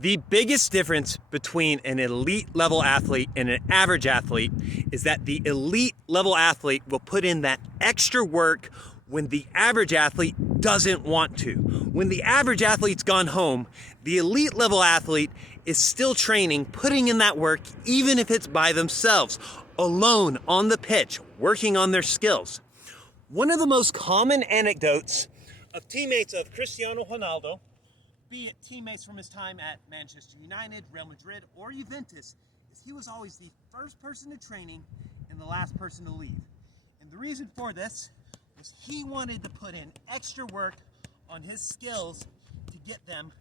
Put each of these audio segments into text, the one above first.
The biggest difference between an elite level athlete and an average athlete is that the elite level athlete will put in that extra work when the average athlete doesn't want to. When the average athlete's gone home, the elite level athlete is still training, putting in that work, even if it's by themselves, alone on the pitch, working on their skills. One of the most common anecdotes of teammates of Cristiano Ronaldo, be it teammates from his time at Manchester United, Real Madrid, or Juventus, is he was always the first person to training and the last person to leave. And the reason for this was he wanted to put in extra work on his skills to get them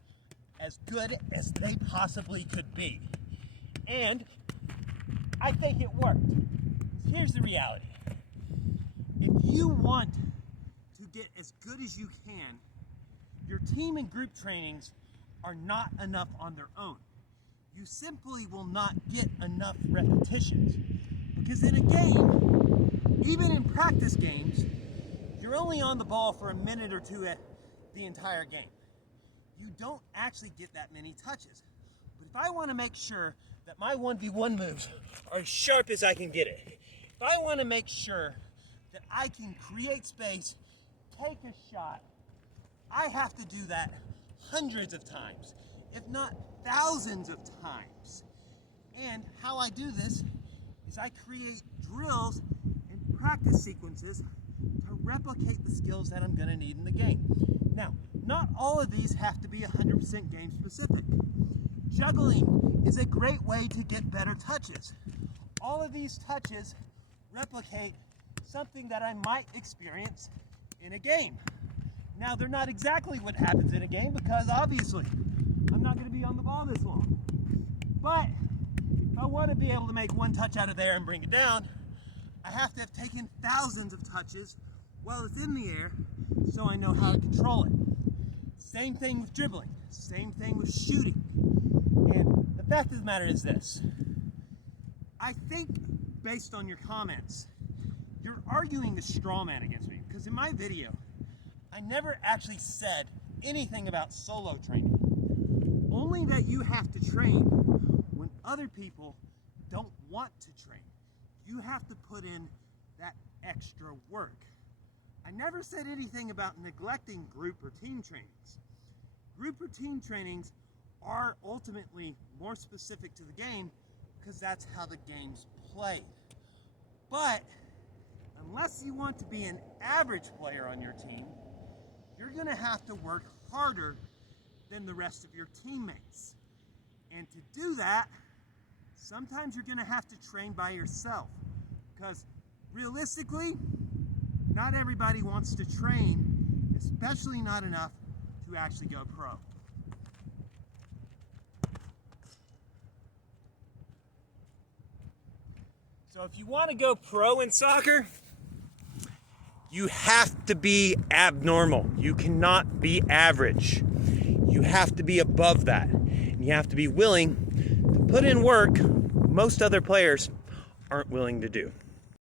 as good as they possibly could be. And I think it worked. Here's the reality. If you want to get as good as you can, your team and group trainings are not enough on their own. You simply will not get enough repetitions. Because in a game, even in practice games, you're only on the ball for a minute or two at the entire game. You don't actually get that many touches. But if I want to make sure that my 1v1 moves are as sharp as I can get it, if I want to make sure that I can create space, take a shot, I have to do that hundreds of times, if not thousands of times. And how I do this is I create drills and practice sequences to replicate the skills that I'm going to need in the game. Now, not all of these have to be 100% game specific. Juggling is a great way to get better touches. All of these touches replicate something that I might experience in a game. Now, they're not exactly what happens in a game because obviously I'm not going to be on the ball this long. But if I want to be able to make one touch out of there and bring it down, I have to have taken thousands of touches while it's in the air so I know how to control it. Same thing with dribbling, same thing with shooting. And the fact of the matter is this. I think based on your comments, you're arguing a straw man against me because in my video, I never actually said anything about solo training. Only that you have to train when other people don't want to train. You have to put in that extra work. I never said anything about neglecting group or team trainings. Group or team trainings are ultimately more specific to the game because that's how the game's played. But unless you want to be an average player on your team, you're going to have to work harder than the rest of your teammates. And to do that, sometimes you're going to have to train by yourself because realistically, not everybody wants to train, especially not enough to actually go pro. So if you want to go pro in soccer, you have to be abnormal. You cannot be average. You have to be above that. And you have to be willing to put in work most other players aren't willing to do.